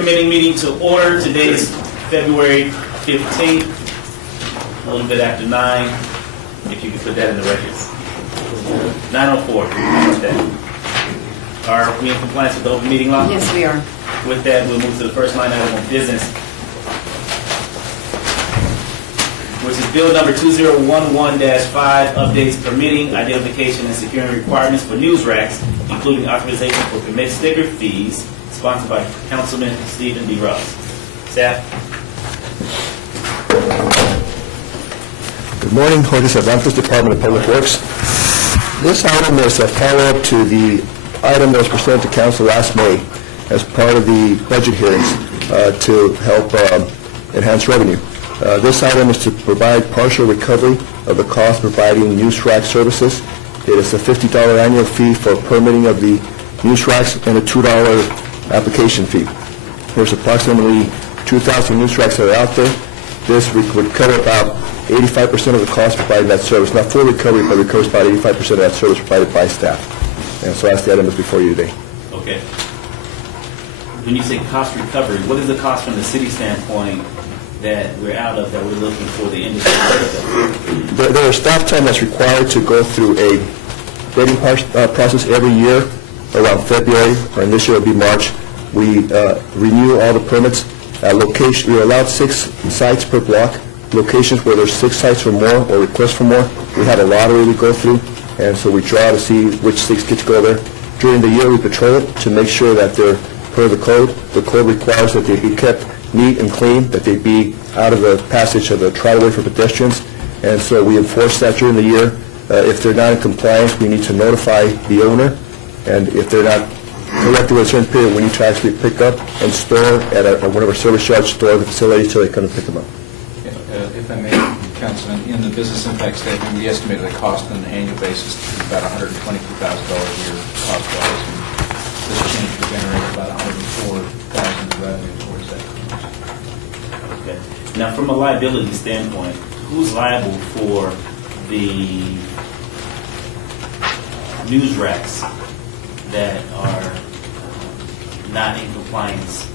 recommending meeting to order. Today is February 15th, a little bit after 9. If you could put that in the records. 9:04. How about that? Are we in compliance with the open meeting law? Yes, we are. With that, we'll move to the first line item of business, which is bill number 2011-5, updates permitting, identification, and securing requirements for news racks, including authorization for permit sticker fees, sponsored by Councilman Stephen D. Ross. Staff. Good morning, Jorge Cervantes, Department of Public Works. This item is a follow-up to the item that was presented to Council last May as part of the budget hearings to help enhance revenue. This item is to provide partial recovery of the cost of providing news rack services. It is a $50 annual fee for permitting of the news racks and a $2 application fee. There's approximately 2,000 news racks that are out there. This would cover about 85% of the cost of providing that service. Not full recovery, but recovers about 85% of that service provided by staff. And so that's the item that's before you today. Okay. When you say cost recovery, what is the cost from the city standpoint that we're out of, that we're looking for the industry to get? There is staff time that's required to go through a bidding process every year around February, or in this year it will be March. We renew all the permits. Location, we're allowed 6 sites per block. Locations where there's 6 sites or more, or requests for more, we have a lottery we go through, and so we draw to see which 6 get to go there. During the year, we patrol it to make sure that they're per the code. The code requires that they be kept neat and clean, that they be out of the passage of the right-of-way for pedestrians, and so we enforce that during the year. If they're not in compliance, we need to notify the owner, and if they're not corrected within a certain period, we need to actually pick up and store at one of our service yards, store the facility until they come and pick them up. If I may, Councilman, in the business impact statement, we estimated the cost on an annual basis to be about $122,000 a year cost-wise. This change would generate about $104,000 in revenue towards that. Okay. Now, from a liability standpoint, who's liable for the news racks that are not in compliance?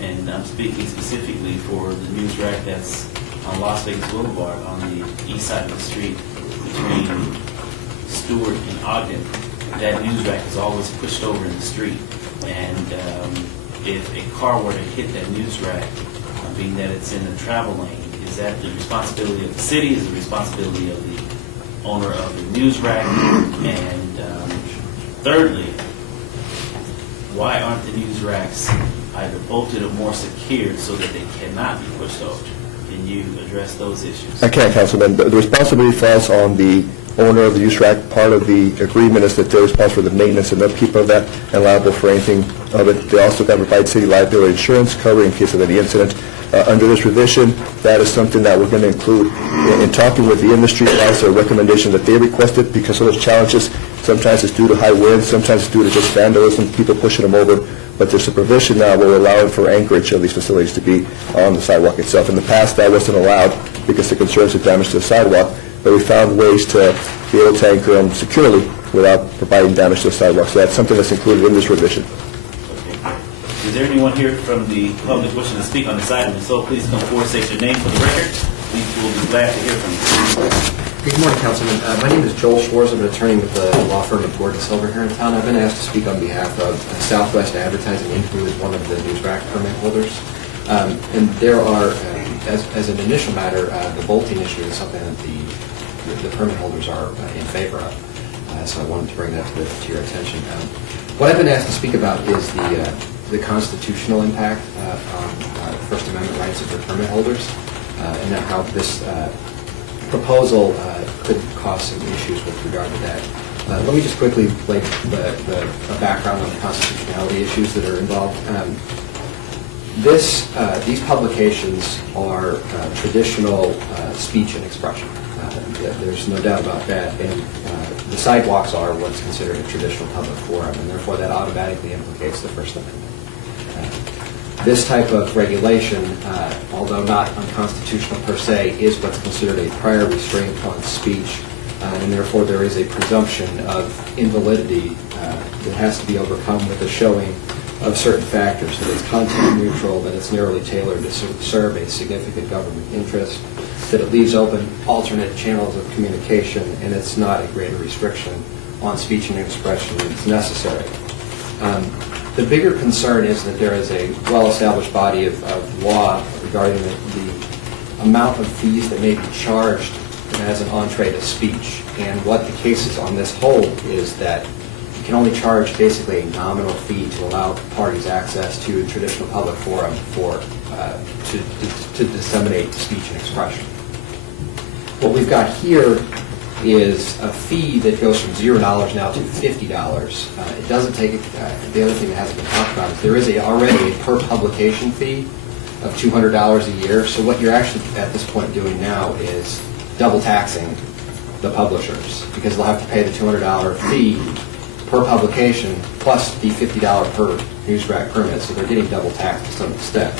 And I'm speaking specifically for the news rack that's on Las Vegas Boulevard on the east side of the street between Stewart and Ogden. That news rack is always pushed over in the street. And if a car were to hit that news rack, being that it's in the travel lane, is that the responsibility of the city? Is it the responsibility of the owner of the news rack? And thirdly, why aren't the news racks either bolted or more secured so that they cannot be pushed over? Can you address those issues? I can, Councilman. The responsibility falls on the owner of the use rack. Part of the agreement is that they're responsible for the maintenance and upkeep of that and liable for anything of it. They also got to provide city liability insurance cover in case of any incident. Under this revision, that is something that we're going to include in talking with the industry. That's a recommendation that they requested because of those challenges. Sometimes it's due to high winds, sometimes it's due to just vandalism, people pushing them over. But there's a provision now where we're allowing for anchorage of these facilities to be on the sidewalk itself. In the past, that wasn't allowed because the concerns of damage to the sidewalk, but we found ways to be able to anchor them securely without providing damage to the sidewalk. So that's something that's included in this revision. Okay. Is there anyone here from the public wishing to speak on this item? And so please come forward, state your name for the record. We will be glad to hear from you. Good morning, Councilman. My name is Joel Schwartz. I'm an attorney with the law firm of Gordon Silver here in town. I've been asked to speak on behalf of Southwest Advertising Inc., who is one of the news rack permit holders. And there are, as an initial matter, the bolting issue is something that the permit holders are in favor of. So I wanted to bring that to your attention. What I've been asked to speak about is the constitutional impact on First Amendment rights of the permit holders, and how this proposal could cause some issues with regard to that. Let me just quickly lay the background on the constitutionality issues that are involved. These publications are traditional speech and expression. There's no doubt about that. And the sidewalks are what's considered a traditional public forum, and therefore that automatically implicates the First Amendment. This type of regulation, although not unconstitutional per se, is what's considered a prior restraint on speech, and therefore there is a presumption of invalidity that has to be overcome with a showing of certain factors, that it's content neutral, that it's narrowly tailored to serve a significant government interest, that it leaves open alternate channels of communication, and it's not a greater restriction on speech and expression than is necessary. The bigger concern is that there is a well-established body of law regarding the amount of fees that may be charged as an entree to speech. And what the cases on this hold is that you can only charge basically a nominal fee to allow parties access to a traditional public forum to disseminate speech and expression. What we've got here is a fee that goes from $0 now to $50. It doesn't take, the other thing that hasn't been talked about is there is already a per publication fee of $200 a year. So what you're actually at this point doing now is double taxing the publishers, because they'll have to pay the $200 fee per publication plus the $50 per news rack permit, so they're getting double taxed to some extent.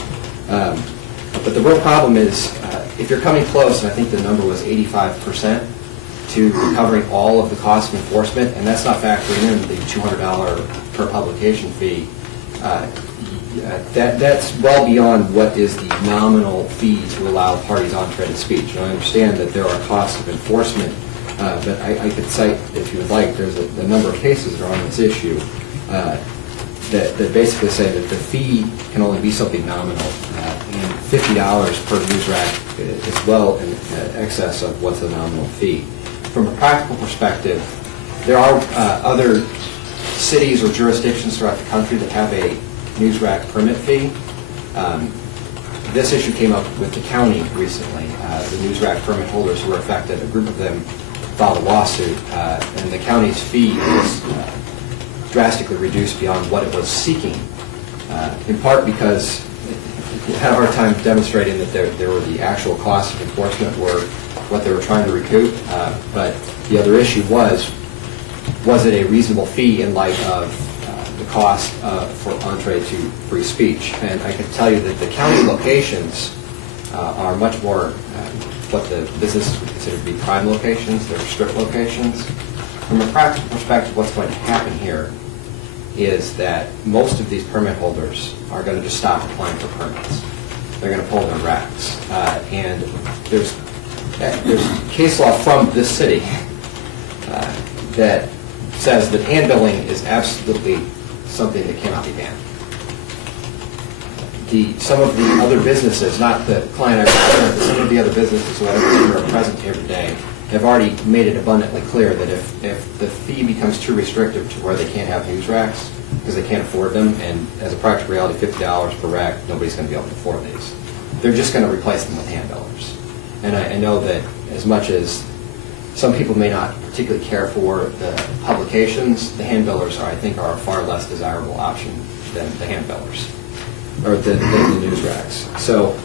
But the real problem is, if you're coming close, and I think the number was 85%, to covering all of the cost of enforcement, and that's not factoring in the $200 per publication fee, that's well beyond what is the nominal fee to allow parties entree to speech. And I understand that there are costs of enforcement, but I could cite, if you would like, there's a number of cases that are on this issue that basically say that the fee can only be something nominal, and $50 per news rack is well in excess of what's the nominal fee. From a practical perspective, there are other cities or jurisdictions throughout the country that have a news rack permit fee. This issue came up with the county recently. The news rack permit holders who were affected, a group of them filed a lawsuit, and the county's fee was drastically reduced beyond what it was seeking, in part because it had a hard time demonstrating that there were the actual costs of enforcement were what they were trying to recoup. But the other issue was it a reasonable fee in light of the cost for entree to free speech? And I can tell you that the county locations are much more what the businesses would consider to be prime locations. They're strip locations. From a practical perspective, what's going to happen here is that most of these permit holders are going to just stop applying for permits. They're going to pull their racks. And there's case law from this city that says that hand-billing is absolutely something that cannot be banned. Some of the other businesses, not the client I represent, but some of the other businesses who are present here today have already made it abundantly clear that if the fee becomes too restrictive to where they can't have news racks because they can't afford them, and as a practical reality, $50 per rack, nobody's going to be able to afford these. They're just going to replace them with hand-billers. And I know that as much as some people may not particularly care for the publications, the hand-billers I think are a far less desirable option than the hand-billers, or the news racks. So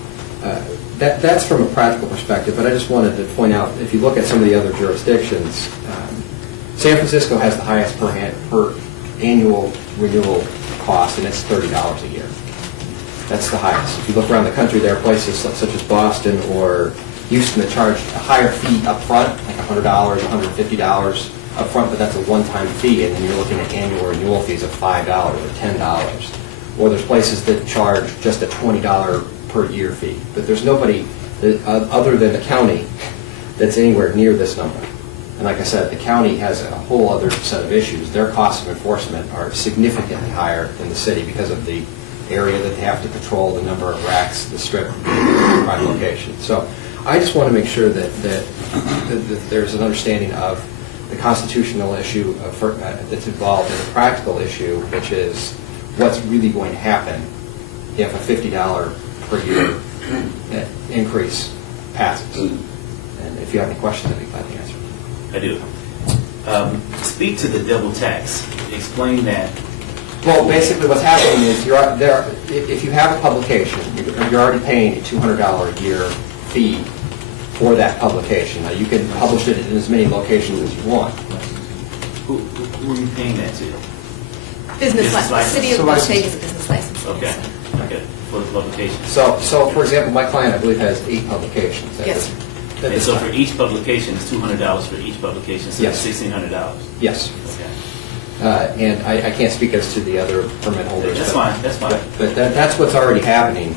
that's from a practical perspective, but I just wanted to point out, if you look at some of the other jurisdictions, San Francisco has the highest per annual renewal cost, and it's $30 a year. That's the highest. If you look around the country, there are places such as Boston or Houston that charge a higher fee up front, like $100, $150 up front, but that's a one-time fee, and then you're looking at annual renewal fees of $5 or $10. Or there's places that charge just a $20 per year fee. But there's nobody other than the county that's anywhere near this number. And like I said, the county has a whole other set of issues. Their costs of enforcement are significantly higher than the city because of the area that they have to patrol, the number of racks, the strip, the prime location. So I just want to make sure that there's an understanding of the constitutional issue that's involved in the practical issue, which is what's really going to happen if a $50 per year increase passes. And if you have any questions, I'd be glad to answer. I do. Speak to the double tax. Explain that. Well, basically what's happening is if you have a publication, you're already paying a $200 a year fee for that publication. Now, you can publish it in as many locations as you want. Who are you paying that to? Business license. license. City of Las Vegas business license. Okay. Okay. For the publication. So for example, my client, I believe, has 8 publications. Yes. At And this so time. for each publication, it's $200 for each publication, so Yes. it's $1,600. Yes. Okay. And I can't speak as to the other permit holders. That's but- fine, that's fine. But that's what's already happening.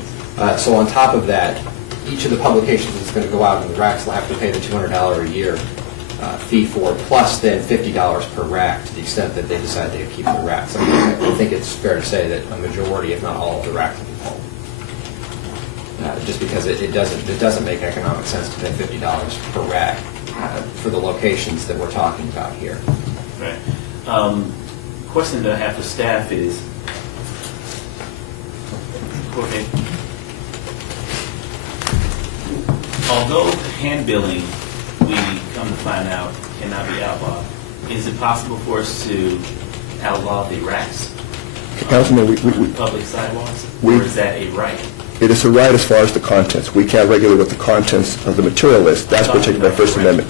So on top of that, each of the publications that's going to go out in the racks will have to pay the $200 a year fee for it, plus then $50 per rack to the extent that they decide they keep the racks. I mean, I think it's fair to say that a majority, if not all, of the racks will be pulled. Just because it doesn't make economic sense to pay $50 per rack for the locations that we're talking about here. Right. Question that I have for staff is, okay, although hand billing, we come to find out, cannot be outlawed, is it possible for us to outlaw the racks Councilman, on public sidewalks? we- Or is that a right? it is a right as far as the contents. We can't regulate what the contents of the material is. That's protected by First Amendment.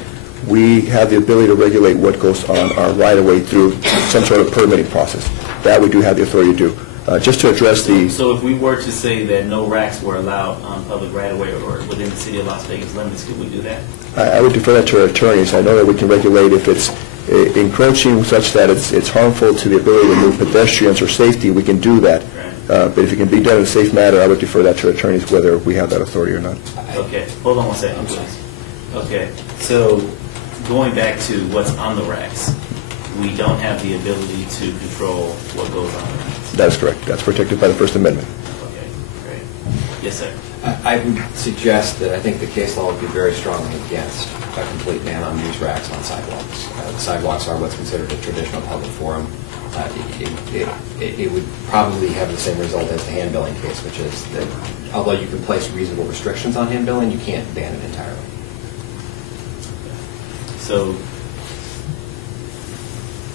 We have the ability to regulate what goes on our right-of-way through some sort of permitting process. That we do have the authority to do. Just to address the, So if we were to say that no racks were allowed on public right-of-way or within the city of Las Vegas limits, could we do that? I would defer that to our attorneys. I know that we can regulate if it's encroaching such that it's harmful to the ability to move pedestrians or safety, we can do that. Right. But if it can be done in a safe manner, I would defer that to our attorneys, whether we have that authority or not. Okay, hold on one second, please. Okay, so going back to what's on the racks, we don't have the ability to control what goes on the racks. That is correct. That's protected by the First Amendment. Okay, great. Yes, sir. I would suggest that I think the case law would be very strongly against a complete ban on news racks on sidewalks. Sidewalks are what's considered a traditional public forum. It would probably have the same result as the hand billing case, which is that although you can place reasonable restrictions on hand billing, you can't ban it entirely. So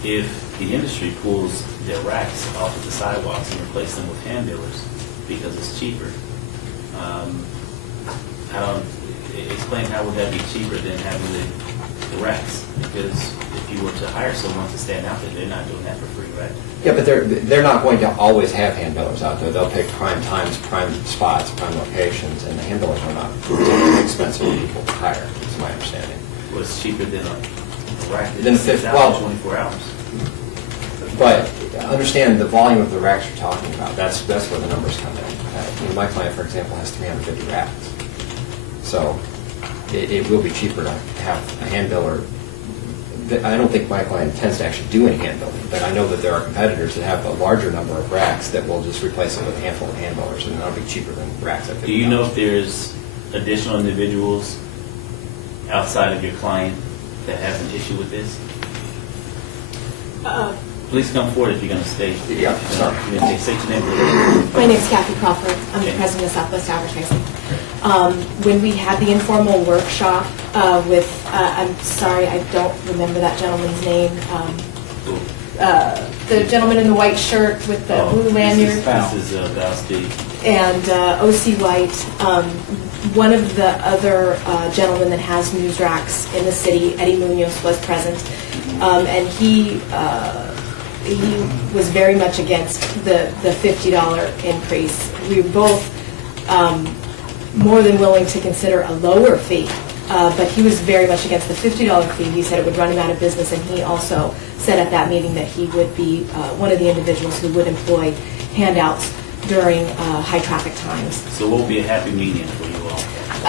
if the industry pulls their racks off of the sidewalks and replace them with hand billers because it's cheaper, I don't, explain how would that be cheaper than having the racks? Because if you were to hire someone to stand out there, they're not doing that for free, right? Yeah, but they're not going to always have hand billers out there. They'll pick prime times, prime spots, prime locations, and the hand billers are not particularly expensive people to hire, is my understanding. Well, it's cheaper than a rack Than that's fifth- 6 well- hours, 24 hours. But understand the volume of the racks you're talking about. That's where the numbers come in. My client, for example, has 350 racks. So it will be cheaper to have a hand biller. I don't think my client intends to actually do any hand billing, but I know that there are competitors that have a larger number of racks that will just replace it with a handful of hand billers, and that'll be cheaper than racks at $50. Do you know if there's additional individuals outside of your client that have an issue with this? Please come forward if you're going to state. Yeah, sorry. Okay, state your name. please. My name's Kathy Crawford. I'm the Okay. president of Southwest Advertising. When we had the informal workshop with, I'm sorry, I don't remember that gentleman's name, Cool. the gentleman in the white shirt with the Oh, blue lanyard. This is Val Steve. And O.C. White, one of the other gentlemen that has news racks in the city, Eddie Munoz, was present. And he was very much against the $50 increase. We were both more than willing to consider a lower fee, but he was very much against the $50 fee. He said it would run him out of business, and he also said at that meeting that he would be one of the individuals who would employ handouts during high-traffic times. So what would be a happy medium for you all?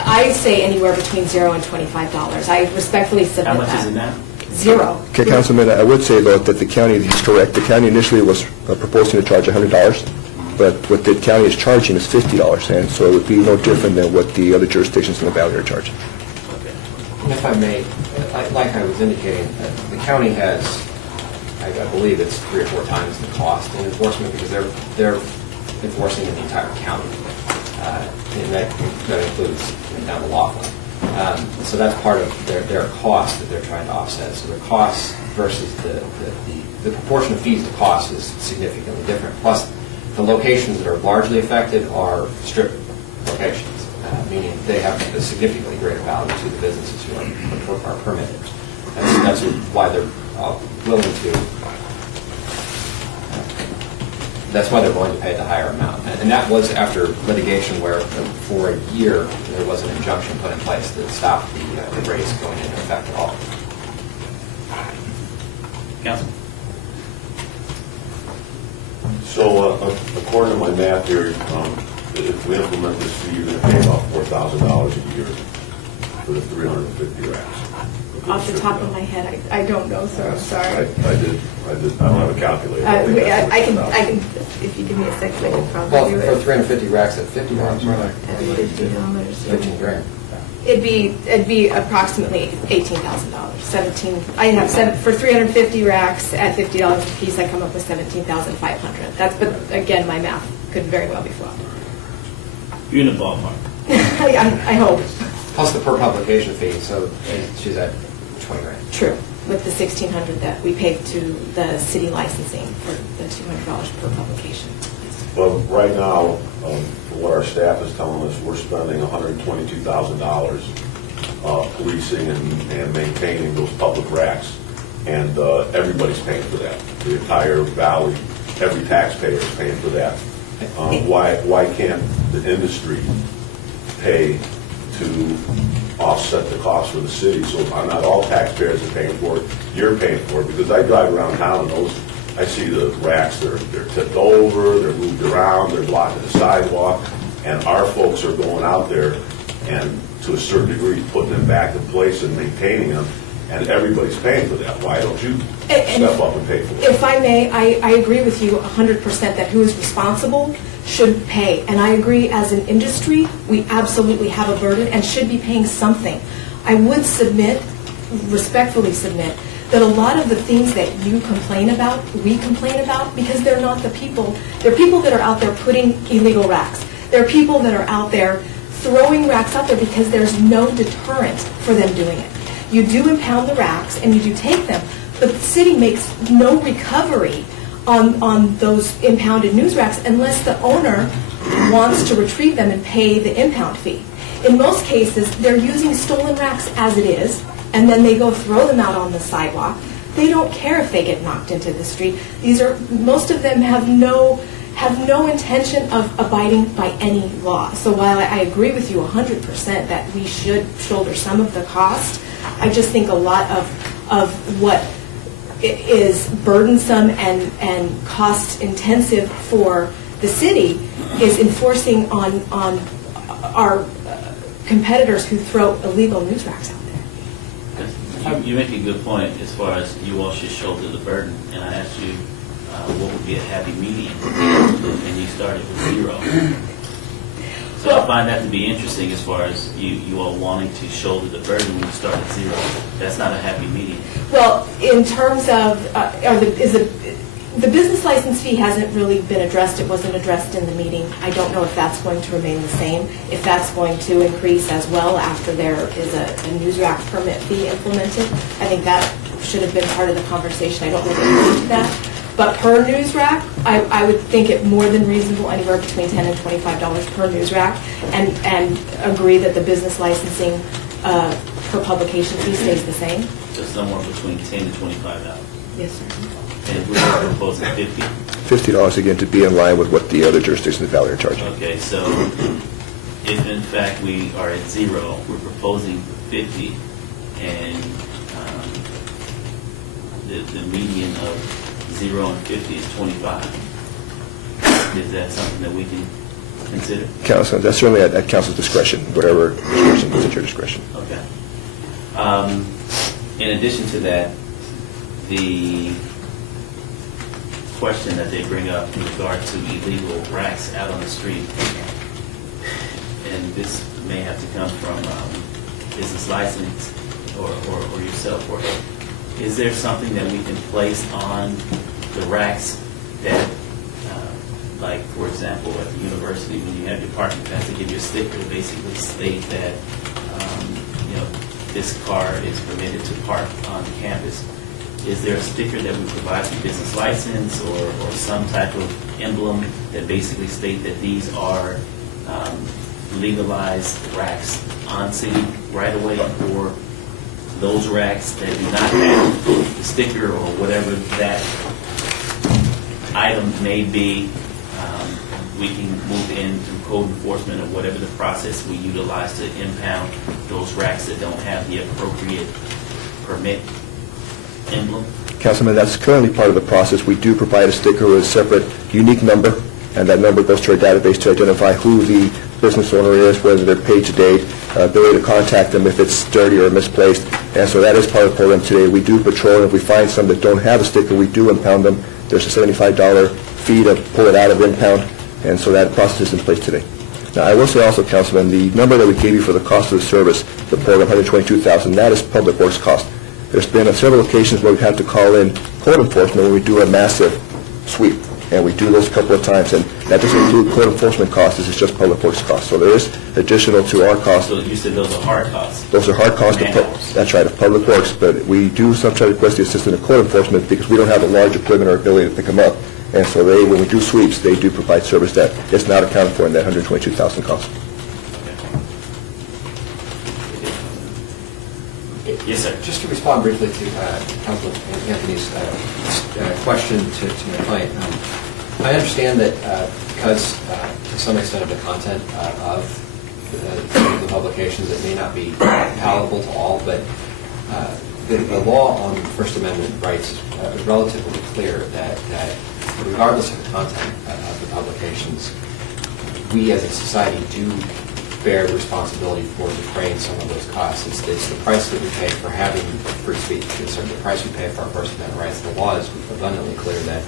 I say anywhere between $0 and $25. I respectfully submit How that. much is it now? Zero. Okay, Councilman, I would say, though, that the county, he's correct, the county initially was proposing to charge $100, but what the county is charging is $50, and so it would be no different than what the other jurisdictions in the valley are charging. Okay. And if I may, like I was indicating, the county has, I believe it's 3 or 4 times the cost in enforcement because they're enforcing in the entire county. And that includes down to Laughlin. So that's part of their cost that they're trying to offset. So the cost versus the proportion of fees to cost is significantly different. Plus, the locations that are largely affected are strip locations, meaning they have a significantly greater value to the businesses who are permitted. That's why they're willing to. That's why they're willing to pay the higher amount. And that was after litigation where for a year there was an injunction put in place that stopped the rates going into effect at all. Council? So according to my math here, if we implement this fee, you're going to pay about $4,000 a year for the 350 racks. Off the top of my head, I don't know, sir, I'm sorry. I don't have a calculator. I can, if you give me a second, I can Well, probably do for it. 350 racks at $50, At $50. 15 grand. It'd be approximately $18,000, 17, I have for 350 racks at $50 a piece, I come up with 17,500. But again, my math could very well be flawed. You're in the ballpark. I hope, Plus the per publication fee, so she's at 20 grand. true, with the $1,600 that we paid to the city licensing for the $200 per publication. But right now, from what our staff is telling us, we're spending $122,000 policing and maintaining those public racks. And everybody's paying for that. The entire valley, every taxpayer is paying for that. Why can't the industry pay to offset the cost for the city? So not all taxpayers are paying for it, you're paying for it. Because I drive around town and I see the racks, they're tipped over, they're moved around, they're blocking the sidewalk, and our folks are going out there and, to a certain degree, putting them back in place and maintaining them, and everybody's paying for that. Why don't you step up and pay for it? If I may, I agree with you 100% that who is responsible should pay. And I agree, as an industry, we absolutely have a burden and should be paying something. I would respectfully submit, that a lot of the things that you complain about, we complain about, because they're not the people. They're people that are out there putting illegal racks. There are people that are out there throwing racks out there because there's no deterrent for them doing it. You do impound the racks and you do take them, but the city makes no recovery on those impounded news racks unless the owner wants to retrieve them and pay the impound fee. In most cases, they're using stolen racks as it is, and then they go throw them out on the sidewalk. They don't care if they get knocked into the street. Most of them have no intention of abiding by any law. So while I agree with you 100% that we should shoulder some of the cost, I just think a lot of what is burdensome and cost intensive for the city is enforcing on our competitors who throw illegal news racks out there. You make a good point as far as you all should shoulder the burden. And I asked you what would be a happy median, and you started with 0. So I find that to be interesting as far as you all wanting to shoulder the burden when you start at 0. That's not a happy median. Well, in terms of, the business license fee hasn't really been addressed. It wasn't addressed in the meeting. I don't know if that's going to remain the same, if that's going to increase as well after there is a news rack permit fee implemented. I think that should have been part of the conversation. I don't know the answer to that. But per news rack, I would think it more than reasonable, anywhere between $10 and $25 per news rack, and agree that the business licensing per publication fee stays the same. So somewhere between $10 and $25. Yes, sir. And we're proposing 50. $50 again to be in line with what the other jurisdictions in the valley are charging. Okay, so if in fact we are at 0, we're proposing 50, and the median of 0 and 50 is 25. Is that something that we can consider? Council, that's certainly at council's discretion, whatever discretion is at your discretion. Okay. In addition to that, the question that they bring up in regard to illegal racks out on the street, and this may have to come from business license or yourself, or is there something that we can place on the racks that, like for example at the university, when you have your parking pass, they give you a sticker to basically state that this car is permitted to park on campus. Is there a sticker that we provide through business license or some type of emblem that basically state that these are legalized racks on city right away, or those racks that do not have the sticker or whatever that item may be, we can move into code enforcement or whatever the process we utilize to impound those racks that don't have the appropriate permit emblem? Councilman, that's currently part of the process. We do provide a sticker with a separate unique number, and that number goes to our database to identify who the business owner is, whether they're paid to date, ability to contact them if it's dirty or misplaced. And so that is part of the program today. We do patrol, and if we find some that don't have a sticker, we do impound them. There's a $75 fee to pull it out of impound, and so that process is in place today. Now, I will say also, Councilman, the number that we gave you for the cost of the service, the program, $122,000, that is public works cost. There's been several occasions where we've had to call in code enforcement when we do a massive sweep, and we do those a couple of times, and that doesn't include code enforcement costs, this is just public works costs. So there is additional to our cost. So you said those are hard costs. Those are hard costs, Man-hours. that's right, of public works, but we do sometimes request the assistance of code enforcement because we don't have the large equipment or ability to pick them up. And so they, when we do sweeps, they do provide service that is not accounted for in that $122,000 cost. Yes, sir. Just to respond briefly to Councilman Anthony's question to my client, I understand that because to some extent of the content of some of the publications, it may not be palatable to all, but the law on First Amendment rights is relatively clear that regardless of the content of the publications, we as a society do bear the responsibility for defraying some of those costs. It's the price that we pay for having free speech. It's the price we pay for our First Amendment rights. The law is abundantly clear that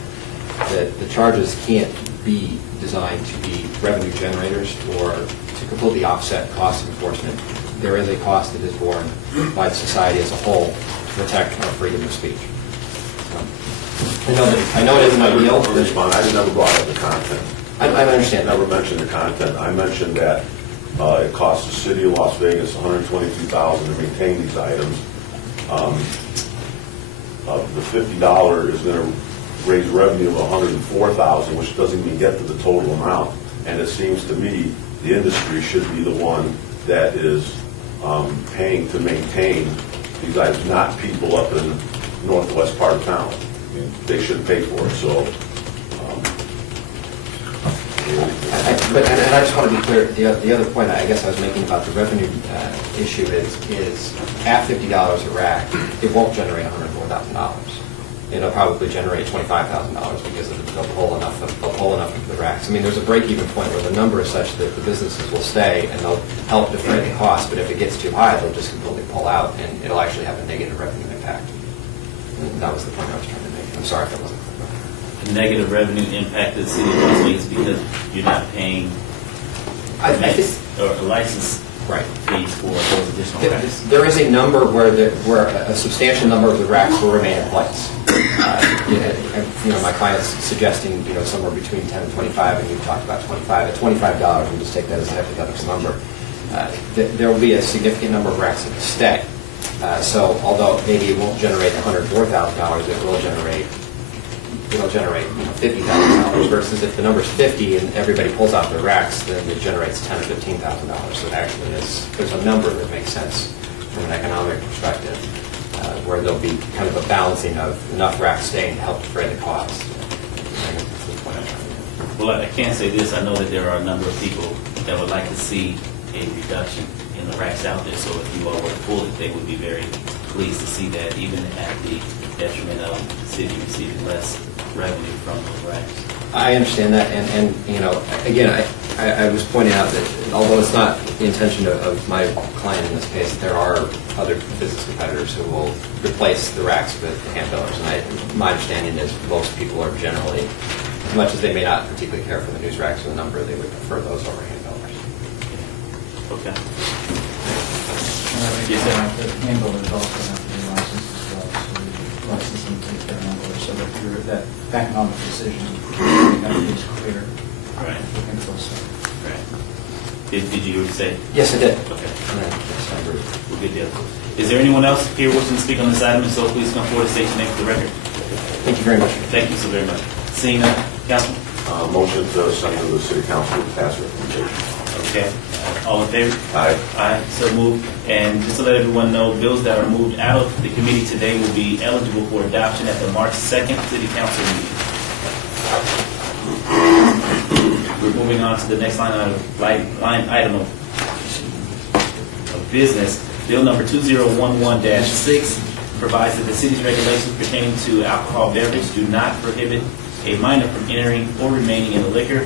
the charges can't be designed to be revenue generators or to completely offset cost enforcement. There is a cost that is borne by society as a whole to protect our freedom of speech. I know it isn't ideal. I'll respond. I never brought up the content. I understand. I never mentioned the content. I mentioned that it costs the city of Las Vegas $122,000 to maintain these items. The $50 is going to raise revenue of $104,000, which doesn't even get to the total amount. And it seems to me the industry should be the one that is paying to maintain these items, not people up in the northwest part of town. I mean, they should pay for it. So. And I just want to be clear, the other point I guess I was making about the revenue issue is at $50 a rack, it won't generate $104,000. It'll probably generate $25,000 because they'll pull enough of the racks. I mean, there's a break-even point where the number is such that the businesses will stay and they'll help defray the cost, but if it gets too high, they'll just completely pull out and it'll actually have a negative revenue impact. And that was the point I was trying to make. I'm sorry if that wasn't clear. A negative revenue impact to the city of Las Vegas because you're not paying or license Right. fees for those additional racks. There is a number where a substantial number of the racks will remain in place. My client's suggesting somewhere between 10 and 25, and you talked about 25. At $25, we'll just take that as a hypothetical number. There will be a significant number of racks that will stay. So although maybe it won't generate $104,000, it will generate $50,000 versus if the number's 50 and everybody pulls out their racks, then it generates $10,000 or $15,000. So it actually there's a number that makes sense from an economic perspective, where there'll be kind of a balancing of enough racks staying to help defray the cost. That's the point I'm trying to make. Well, I can say this, I know that there are a number of people that would like to see a reduction in the racks out there, so if you all were to pull it, they would be very pleased to see that, even at the detriment of the city receiving less revenue from those racks. I understand that, and again, I was pointing out that although it's not the intention of my client in this case, there are other business competitors who will replace the racks with hand billers, and my understanding is most people are generally, as much as they may not particularly care for the news racks or the number, they would prefer those over hand billers. Okay. Yes, sir. The handlers also have to be licensed as well, so we license them to take their handlers, so that that economic decision, is clear. Right. And close. Right. Did you say? Yes, I did. Okay. Yes, I agree. Well, good deal. Is there anyone else here wishing to speak on this item? If so, please come forward and state your name for the record. Thank you very much. Thank you so very much. Seeing none, Councilman? Motion to send to the city council to pass recommendation. Okay. All in favor? Aye. Aye, so moved. And just to let everyone know, bills that are moved out of the committee today will be eligible for adoption at the March 2nd City Council meeting. We're moving on to the next line item of business. Bill number 2011-6, provides that the city's regulations pertaining to alcohol beverage do not prohibit a minor from entering or remaining in a liquor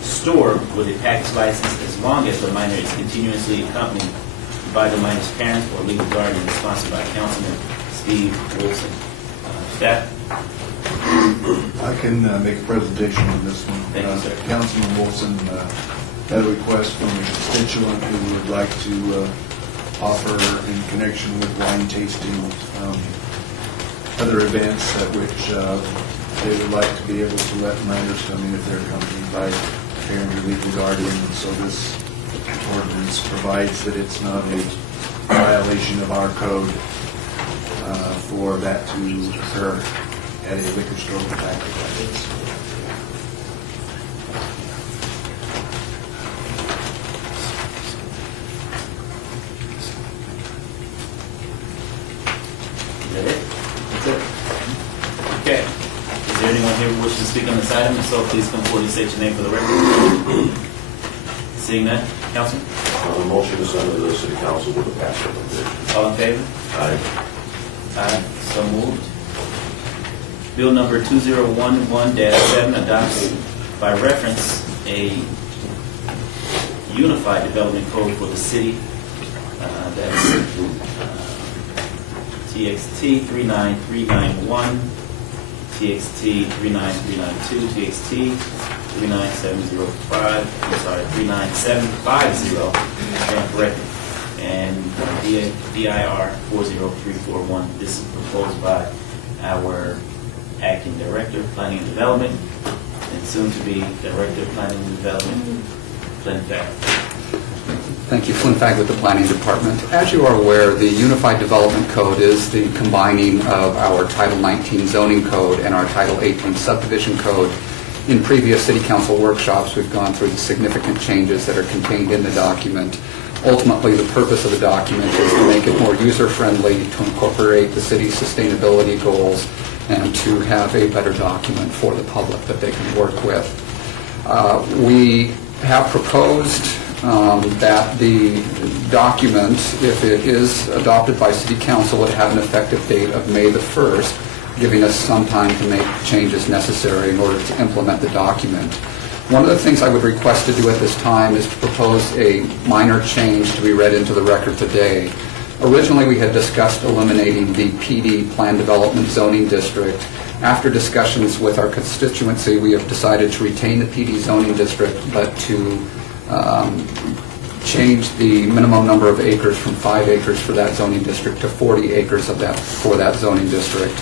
store with a package license as long as the minor is continuously accompanied by the minor's parents or legal guardian, sponsored by Councilman Steve Wilson. Staff? I can make a presentation on this one. Thank you, sir. Councilman Wilson had a request from a constituent who would like to offer in connection with wine tasting other events at which they would like to be able to let minors come in if they're accompanied by a parent or legal guardian. And so this ordinance provides that it's not a violation of our code for that to occur at a liquor store with package like this. Is that it? That's it? Okay. Is there anyone here who wishes to speak on this item? If so, please come forward and state your name for the record. Seeing none, Councilman? A motion to send to the city council with a pass recommendation. All in favor? Aye. Aye. So moved. Bill number 2011-7 adopts by reference a unified development code for the city. That's TXT 39391, TXT 39392, TXT 39705, I'm sorry, 39750, stand corrected, and DIR 40341. This is proposed by our acting director of planning and development, and soon to be director of planning and development, Glenn Farrell. Thank you. Flynn Fagg with the Planning Department. As you are aware, the Unified Development Code is the combining of our Title 19 zoning code and our Title 18 subdivision code. In previous City Council workshops, we've gone through the significant changes that are contained in the document. Ultimately, the purpose of the document is to make it more user-friendly, to incorporate the city's sustainability goals, and to have a better document for the public that they can work with. We have proposed that the document, if it is adopted by City Council, would have an effective date of May the 1st, giving us some time to make changes necessary in order to implement the document. One of the things I would request to do at this time is to propose a minor change to be read into the record today. Originally, we had discussed eliminating the PD Plan Development Zoning District. After discussions with our constituency, we have decided to retain the PD zoning district, but to change the minimum number of acres from 5 acres for that zoning district to 40 acres of that for that zoning district.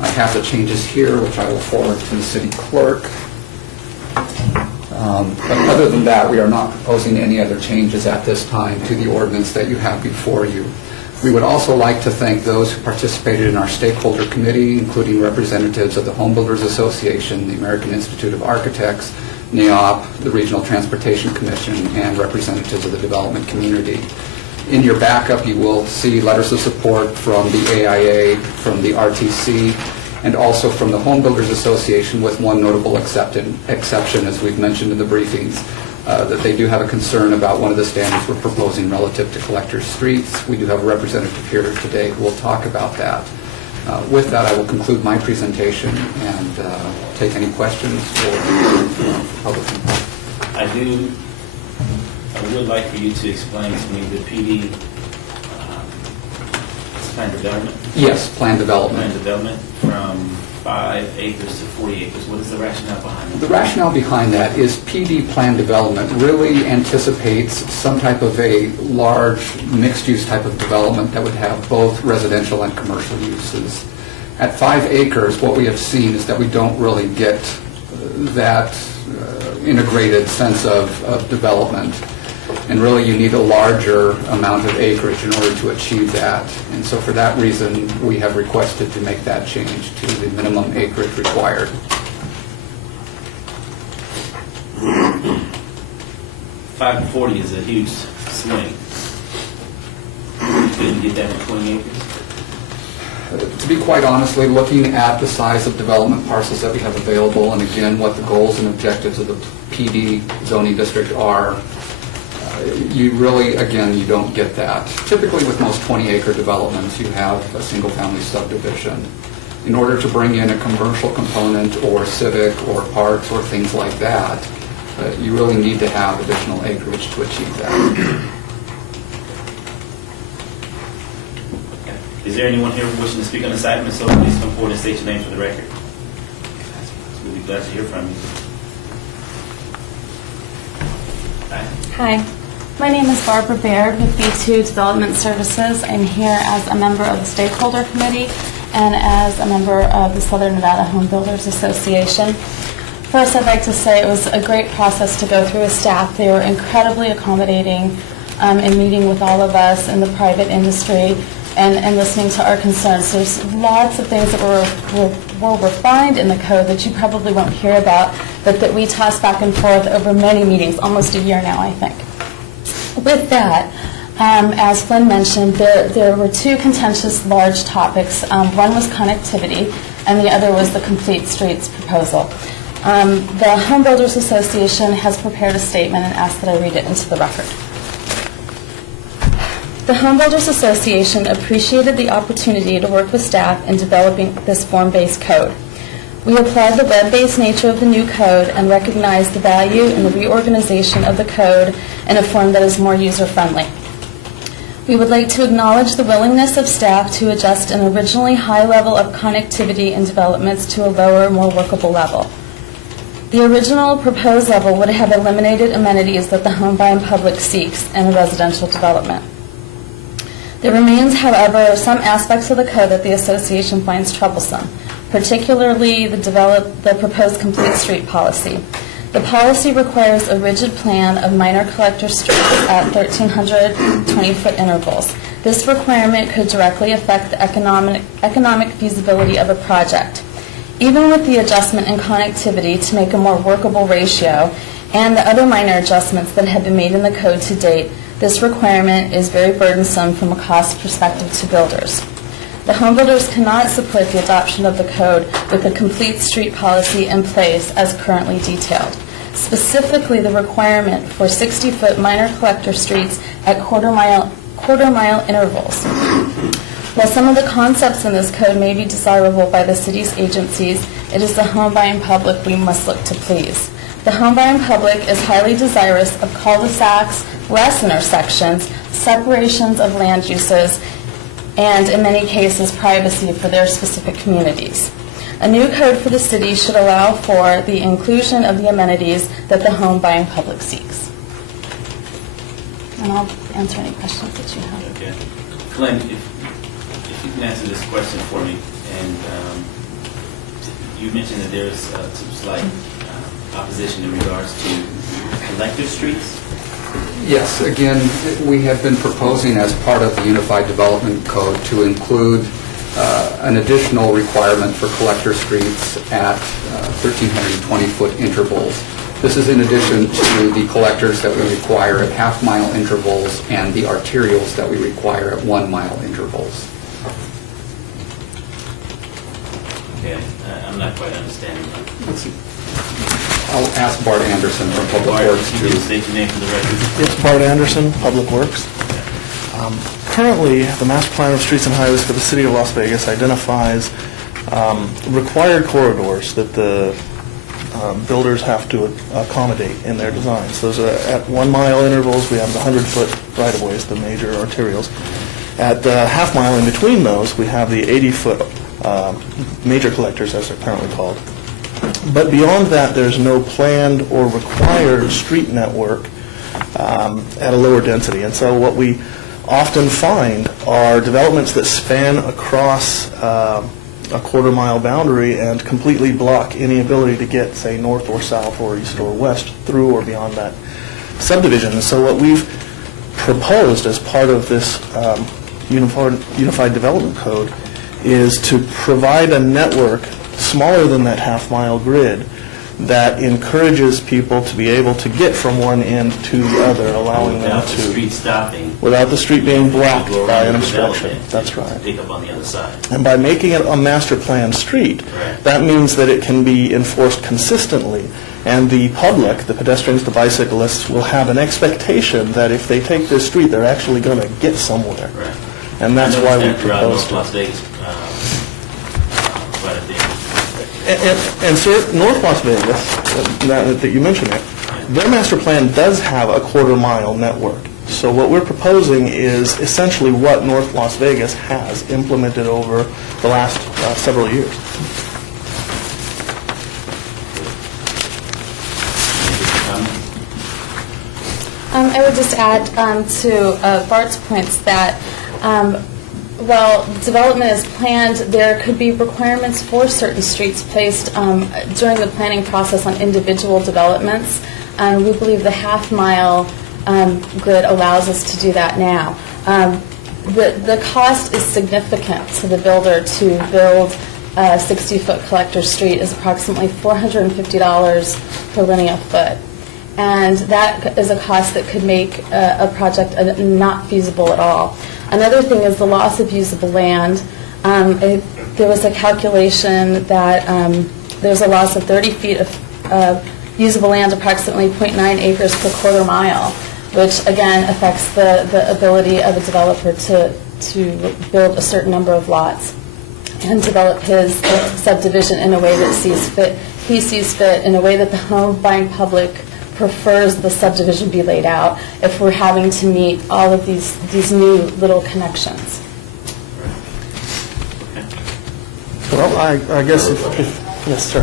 I have the changes here, which I will forward to the city clerk. But other than that, we are not proposing any other changes at this time to the ordinance that you have before you. We would also like to thank those who participated in our stakeholder committee, including representatives of the Home Builders Association, the American Institute of Architects, NEOP, the Regional Transportation Commission, and representatives of the development community. In your backup, you will see letters of support from the AIA, from the RTC, and also from the Home Builders Association, with one notable exception, as we've mentioned in the briefings, that they do have a concern about one of the standards we're proposing relative to collector streets. We do have a representative here today who will talk about that. With that, I will conclude my presentation and take any questions or public input. I would like for you to explain to me the PD plan development. Yes, plan development. Plan development from 5 acres to 40 acres. What is the rationale behind that? The rationale behind that is PD plan development really anticipates some type of a large mixed-use type of development that would have both residential and commercial uses. At 5 acres, what we have seen is that we don't really get that integrated sense of development. And really, you need a larger amount of acreage in order to achieve that. And so for that reason, we have requested to make that change to the minimum acreage required. 5 to 40 is a huge swing. You couldn't get that in 20 acres? To be quite honestly, looking at the size of development parcels that we have available, and again, what the goals and objectives of the PD zoning district are, you really, again, you don't get that. Typically, with most 20-acre developments, you have a single-family subdivision. In order to bring in a commercial component or civic or parks or things like that, you really need to have additional acreage to achieve that. Is there anyone here wishing to speak on this item? If so, please come forward and state your name for the record. We'll be glad to hear from you. Hi, my name is Barbara Baird with B2 Development Services. I'm here as a member of the Stakeholder Committee and as a member of the Southern Nevada Home Builders Association. First, I'd like to say it was a great process to go through with staff. They were incredibly accommodating in meeting with all of us in the private industry and listening to our concerns. There's lots of things that were refined in the code that you probably won't hear about, but that we tossed back and forth over many meetings, almost a year now, I think. With that, as Flynn mentioned, there were two contentious large topics. One was connectivity, and the other was the Complete Streets proposal. The Home Builders Association has prepared a statement and asked that I read it into the record. The Home Builders Association appreciated the opportunity to work with staff in developing this form-based code. We applaud the web-based nature of the new code and recognize the value in the reorganization of the code in a form that is more user-friendly. We would like to acknowledge the willingness of staff to adjust an originally high level of connectivity in developments to a lower, more workable level. The original proposed level would have eliminated amenities that the home buying public seeks in a residential development. There remains, however, some aspects of the code that the association finds troublesome, particularly the proposed complete street policy. The policy requires a rigid plan of minor collector streets at 1,300 20-foot intervals. This requirement could directly affect the economic feasibility of a project. Even with the adjustment in connectivity to make a more workable ratio and the other minor adjustments that have been made in the code to date, this requirement is very burdensome from a cost perspective to builders. The home builders cannot support the adoption of the code with a complete street policy in place as currently detailed. Specifically, the requirement for 60-foot minor collector streets at quarter mile intervals. While some of the concepts in this code may be desirable by the city's agencies, it is the home buying public we must look to please. The home buying public is highly desirous of cul-de-sacs, less intersections, separations of land uses, and in many cases, privacy for their specific communities. A new code for the city should allow for the inclusion of the amenities that the home buying public seeks. And I'll answer any questions that you have. Okay. Flynn, if you can answer this question for me, and you mentioned that there's some slight opposition in regards to collector streets. Yes, again, we have been proposing as part of the Unified Development Code to include an additional requirement for collector streets at 1,320-foot intervals. This is in addition to the collectors that we require at half-mile intervals and the arterials that we require at 1-mile intervals. Okay, I'm not quite understanding. I'll ask Bart Anderson from Public Bart, Works you can to... state your name for the record. It's Bart Anderson, Public Works. Currently, the Master Plan of Streets and Highways for the City of Las Vegas identifies required corridors that the builders have to accommodate in their designs. Those are at 1-mile intervals. We have the 100-foot right-of-ways, the major arterials. At the half-mile in between those, we have the 80-foot major collectors, as they're currently called. But beyond that, there's no planned or required street network at a lower density. And so what we often find are developments that span across a quarter-mile boundary and completely block any ability to get, say, north or south or east or west through or beyond that subdivision. And so what we've proposed as part of this Unified Development Code is to provide a network smaller than that half-mile grid that encourages people to be able to get from one end to the other, allowing them Without the to, street stopping. without the street being blocked go by around an the obstruction. development That's to right. Pick up on the other side. And by making it a master plan street, Correct. that means that it can be enforced consistently. And the public, the pedestrians, the bicyclists, will have an expectation that if they take this street, they're actually going to get somewhere. Right. And that's I why we noticed that throughout proposed North it. Las Vegas, quite a bit. And sir, North Las Vegas, that you mentioned it, their master plan does have a quarter-mile network. So what we're proposing is essentially what North Las Vegas has implemented over the last several years. I would just add to Bart's points that while development is planned, there could be requirements for certain streets placed during the planning process on individual developments. We believe the half-mile grid allows us to do that now. The cost is significant to the builder to build a 60-foot collector street is approximately $450 per linear foot. And that is a cost that could make a project not feasible at all. Another thing is the loss of usable land. There was a calculation that there's a loss of 30 feet of usable land, approximately 0.9 acres per quarter mile, which again affects the ability of a developer to build a certain number of lots and develop his subdivision in a way that he sees fit, in a way that the home buying public prefers the subdivision be laid out if we're having to meet all of these new little connections. Well, I guess if yes, sir.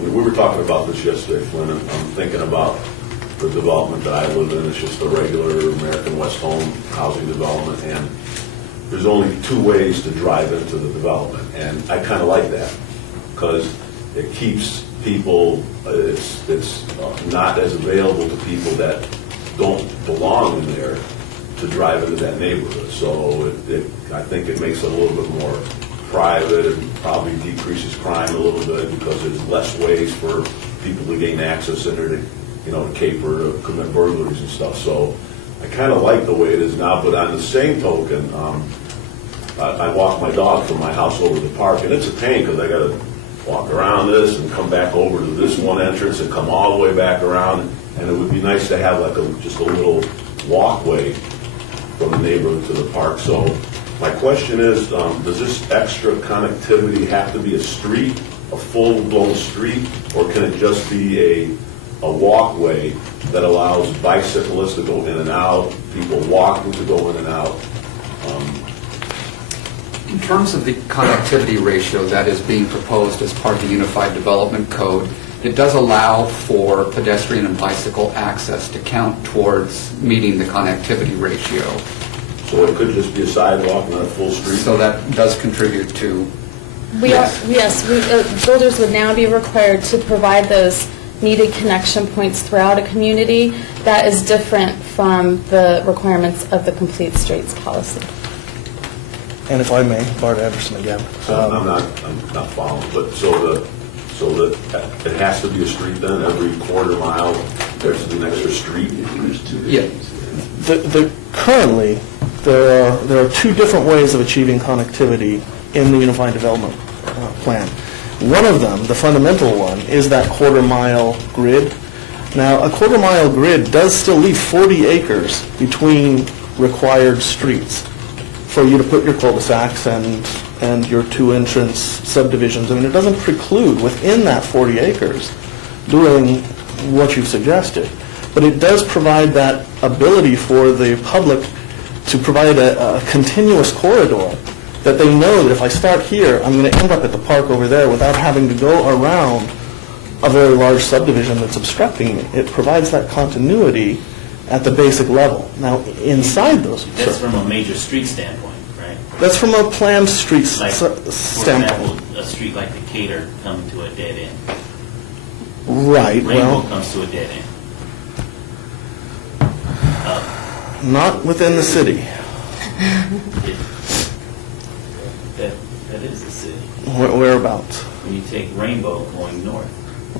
We were talking about this yesterday, Flynn, and I'm thinking about the development that I live in. It's just a regular American West Home housing development, and there's only two ways to drive into the development, and I kind of like that because it keeps people, it's not as available to people that don't belong in there to drive into that neighborhood. So I think it makes it a little bit more private and probably decreases crime a little bit because there's less ways for people to gain access in there to, to caper, to commit burglaries and stuff. So I kind of like the way it is now, but on the same token, I walk my dog from my house over to the park, and it's a pain because I got to walk around this and come back over to this one entrance and come all the way back around. And it would be nice to have like just a little walkway from the neighborhood to the park. So my question is, does this extra connectivity have to be a street, a full-blown street, or can it just be a walkway that allows bicyclists to go in and out, people walking to go in and out? In terms of the connectivity ratio that is being proposed as part of the Unified Development Code, it does allow for pedestrian and bicycle access to count towards meeting the connectivity ratio. So it could just be a sidewalk, not a full street? So that does contribute to, Builders would now be required to provide those needed connection points throughout a community. That is different from the requirements of the Complete Streets policy. And if I may, Bart Anderson again. I'm not following, but so that it has to be a street then, every quarter mile, there's an extra street? yeah, Currently, there are two different ways of achieving connectivity in the Unified Development Plan. One of them, the fundamental one, is that quarter-mile grid. Now, a quarter-mile grid does still leave 40 acres between required streets for you to put your cul-de-sacs and your two-entrance subdivisions. I mean, it doesn't preclude within that 40 acres doing what you've suggested. But it does provide that ability for the public to provide a continuous corridor that they know that if I start here, I'm going to end up at the park over there without having to go around a very large subdivision that's obstructing me. It provides that continuity at the basic level. Now, inside those... That's from a major street standpoint, right? That's from a planned street Like, for standpoint. example, a street like Decatur coming to a dead end. Right, Rainbow well, comes to a dead end. not within the city. That is the city. Whereabouts? When you take Rainbow going north,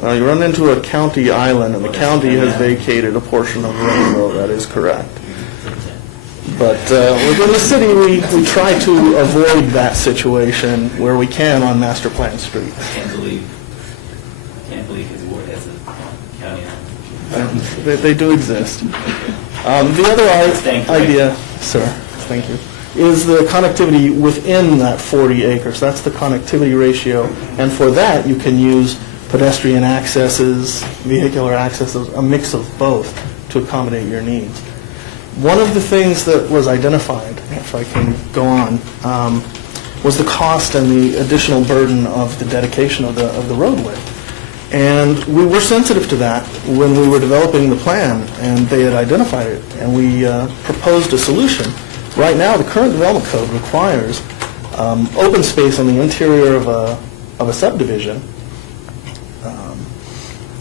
Well, you run into a county island, and the county has vacated a portion of Rainbow, that is correct. But within the city, we try to avoid that situation where we can on Master Plan Street. I can't believe his ward has a county island. They do exist. The other idea, sir, thank you, is the connectivity within that 40 acres. That's the connectivity ratio, and for that, you can use pedestrian accesses, vehicular accesses, a mix of both to accommodate your needs. One of the things that was identified, if I can go on, was the cost and the additional burden of the dedication of the roadway. And we were sensitive to that when we were developing the plan, and they had identified it, and we proposed a solution. Right now, the current development code requires open space on the interior of a subdivision,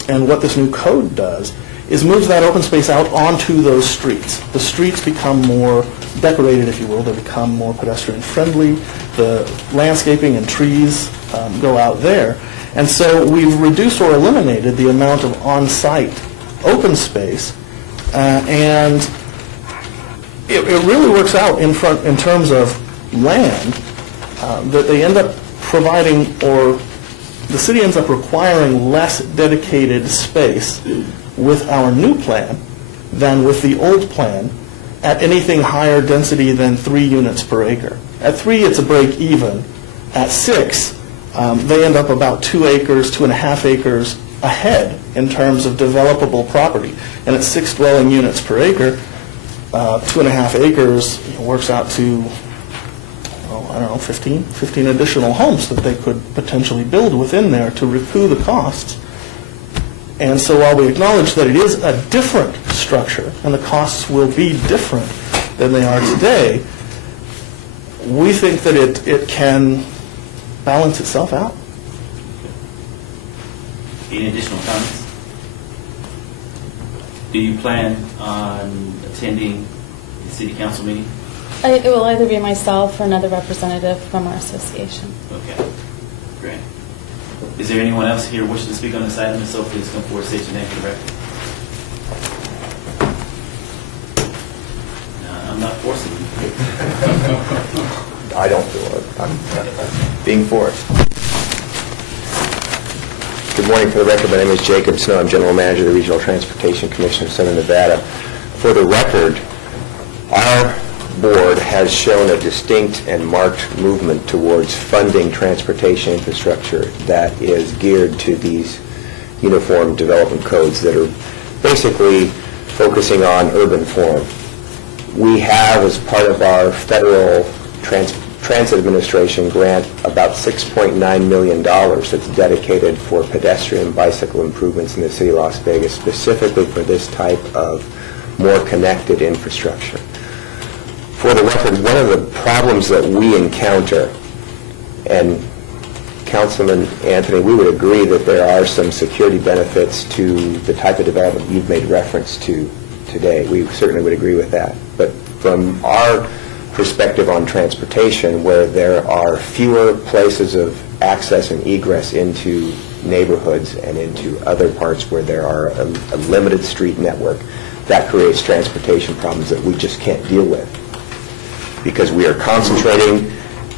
and what this new code does is moves that open space out onto those streets. The streets become more decorated, if you will. They become more pedestrian-friendly. The landscaping and trees go out there. And so we've reduced or eliminated the amount of on-site open space, and it really works out in terms of land that they end up providing, or the city ends up requiring less dedicated space with our new plan than with the old plan at anything higher density than 3 units per acre. At 3, it's a break even. At 6, they end up about 2 acres, 2.5 acres ahead in terms of developable property. And at 6 dwelling units per acre, 2.5 acres works out to, I don't know, 15 additional homes that they could potentially build within there to recoup the costs. And so while we acknowledge that it is a different structure and the costs will be different than they are today, we think that it can balance itself out. Any additional comments? Do you plan on attending the city council meeting? It will either be myself or another representative from our association. Okay, great. Is there anyone else here wishing to speak on this item? If so, please come forward, state your name for the record. I'm not forcing you. I don't do it. I'm being forced. Good morning. For the record, my name is Jacob Snow. I'm General Manager of the Regional Transportation Commission of Southern Nevada. For the record, our board has shown a distinct and marked movement towards funding transportation infrastructure that is geared to these uniform development codes that are basically focusing on urban form. We have, as part of our federal Transit Administration grant, about $6.9 million that's dedicated for pedestrian bicycle improvements in the city of Las Vegas, specifically for this type of more connected infrastructure. For the record, one of the problems that we encounter, and Councilman Anthony, we would agree that there are some security benefits to the type of development you've made reference to today. We certainly would agree with that. But from our perspective on transportation, where there are fewer places of access and egress into neighborhoods and into other parts where there are a limited street network, that creates transportation problems that we just can't deal with, because we are concentrating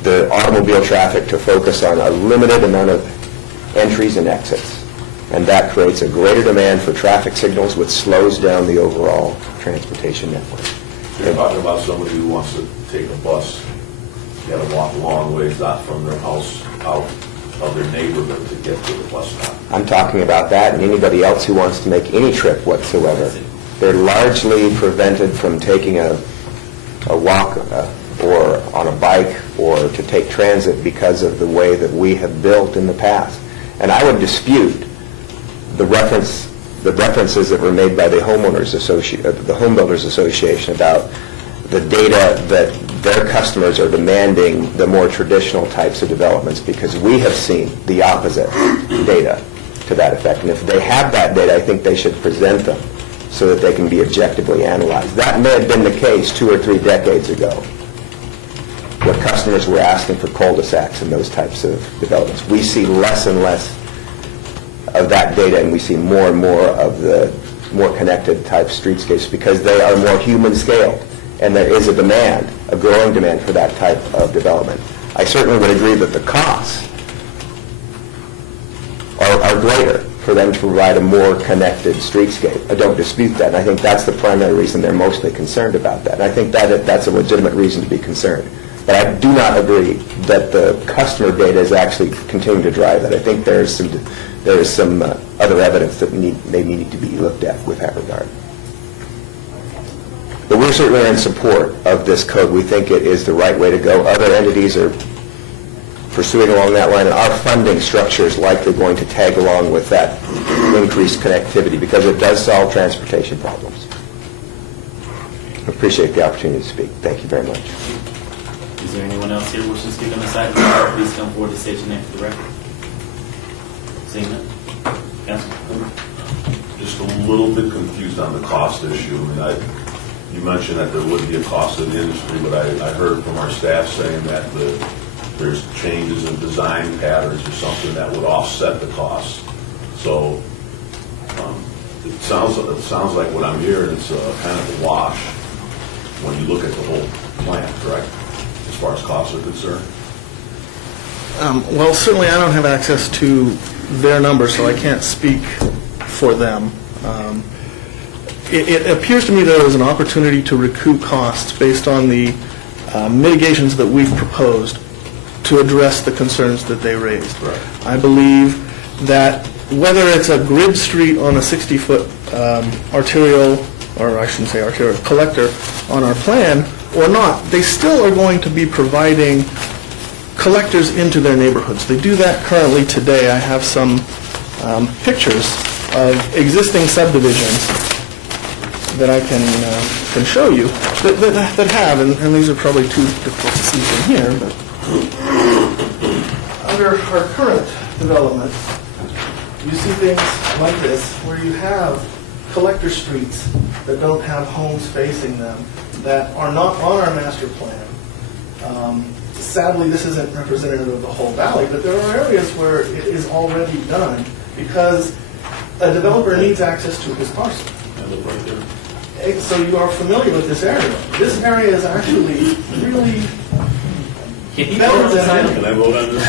the automobile traffic to focus on a limited amount of entries and exits. And that creates a greater demand for traffic signals, which slows down the overall transportation network. You're talking about somebody who wants to take a bus, got to walk a long ways, not from their house, out of their neighborhood to get to the bus stop. I'm talking about that, and anybody else who wants to make any trip whatsoever. They're largely prevented from taking a walk or on a bike or to take transit because of the way that we have built in the past. And I would dispute the references that were made by the Homeowners Association, the Home Builders Association, about the data that their customers are demanding the more traditional types of developments, because we have seen the opposite data to that effect. And if they have that data, I think they should present them so that they can be objectively analyzed. That may have been the case 2 or 3 decades ago, where customers were asking for cul-de-sacs and those types of developments. We see less and less of that data, and we see more and more of the more connected type streetscapes because they are more human scaled, and there is a demand, a growing demand for that type of development. I certainly would agree that the costs are greater for them to provide a more connected streetscape. I don't dispute that, and I think that's the primary reason they're mostly concerned about that. And I think that's a legitimate reason to be concerned. But I do not agree that the customer data is actually continuing to drive that. I think there is some other evidence that may need to be looked at with that regard. But we're certainly in support of this code. We think it is the right way to go. Other entities are pursuing along that line, and our funding structure is likely going to tag along with that increased connectivity because it does solve transportation problems. I appreciate the opportunity to speak. Thank you very much. Is there anyone else here wishing to speak on this item? Please come forward to state your name for the record. Seeing none. Councilman? Just a little bit confused on the cost issue. I mean, you mentioned that there would be a cost to the industry, but I heard from our staff saying that there's changes in design patterns or something that would offset the cost. So it sounds like what I'm hearing is kind of a wash when you look at the whole plan, correct? As far as costs are concerned. Well, certainly I don't have access to their numbers, so I can't speak for them. It appears to me there is an opportunity to recoup costs based on the mitigations that we've proposed to address the concerns that they raised. Right. I believe that whether it's a grid street on a 60-foot arterial, or I shouldn't say arterial, collector on our plan or not, they still are going to be providing collectors into their neighborhoods. They do that currently today. I have some pictures of existing subdivisions that I can show you that have, and these are probably too difficult to see from here, but under our current development, you see things like this where you have collector streets that don't have homes facing them, that are not on our master plan. Sadly, this isn't representative of the whole valley, but there are areas where it is already done because a developer needs access to his parcel. I live right there. So you are familiar with this area. This area is actually really Can you better vote on this than... item? Can I vote on this?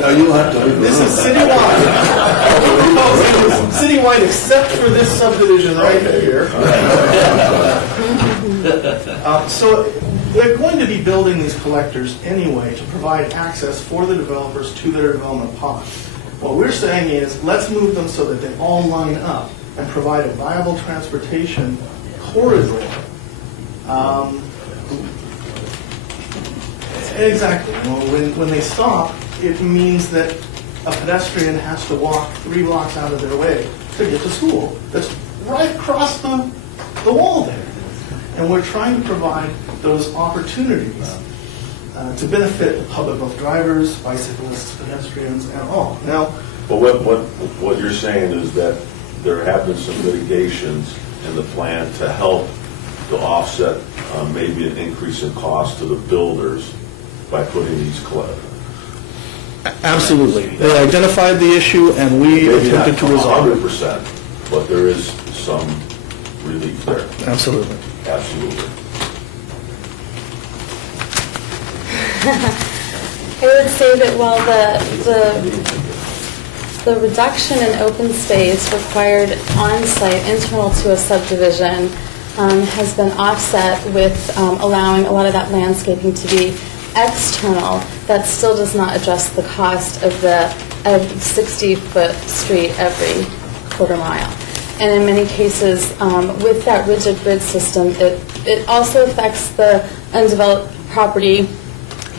No, you'll have to leave the This room. is citywide. Citywide except for this subdivision right here. So they're going to be building these collectors anyway to provide access for the developers to their development pods. What we're saying is let's move them so that they all line up and provide a viable transportation corridor. Exactly. When they stop, it means that a pedestrian has to walk 3 blocks out of their way to get to school. That's right across the wall there. And we're trying to provide those opportunities to benefit the public, both drivers, bicyclists, pedestrians, and all. Now, But what you're saying is that there have been some mitigations in the plan to help to offset maybe an increase in cost to the builders by putting these absolutely. They identified the issue, and we maybe not attempted to resolve it. 100%, but there is some relief there. Absolutely. Absolutely. I would say that while the reduction in open space required on-site internal to a subdivision has been offset with allowing a lot of that landscaping to be external, that still does not address the cost of the 60-foot street every quarter mile. And in many cases, with that rigid grid system, it also affects the undeveloped property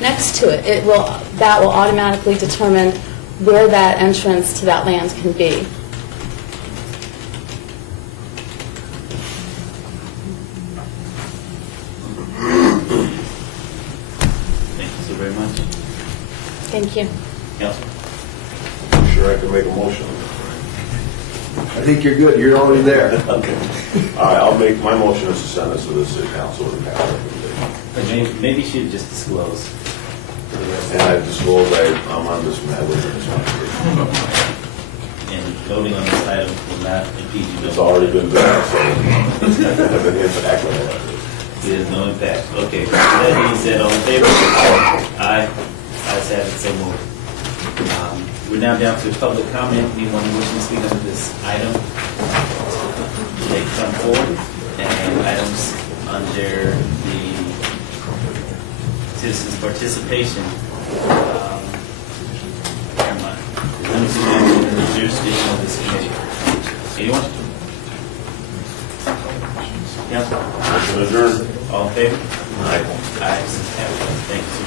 next to it. That will automatically determine where that entrance to that land can be. Thank you so very much. Thank you. Councilman? I'm sure I can make a motion. I think you're good, you're already there. Okay. All right, I'll make, my motion is to send this to the city council and have a recommendation. Maybe you should just disclose for the rest And I disclose I'm on this map with this one. voting on this item will not impede you. It's already been done, so it's an impact on that. There's no impact. Okay. That being said, all in favor? Aye. Ayes have it, so moved. We're now down to public comment. Anyone wishing to speak on this item, they come forward. And items under the citizens' participation, never mind. Limited to the jurisdiction of this committee. Anyone? Council? Motion adjourned. All in favor? Aye. Ayes have it. Thank you.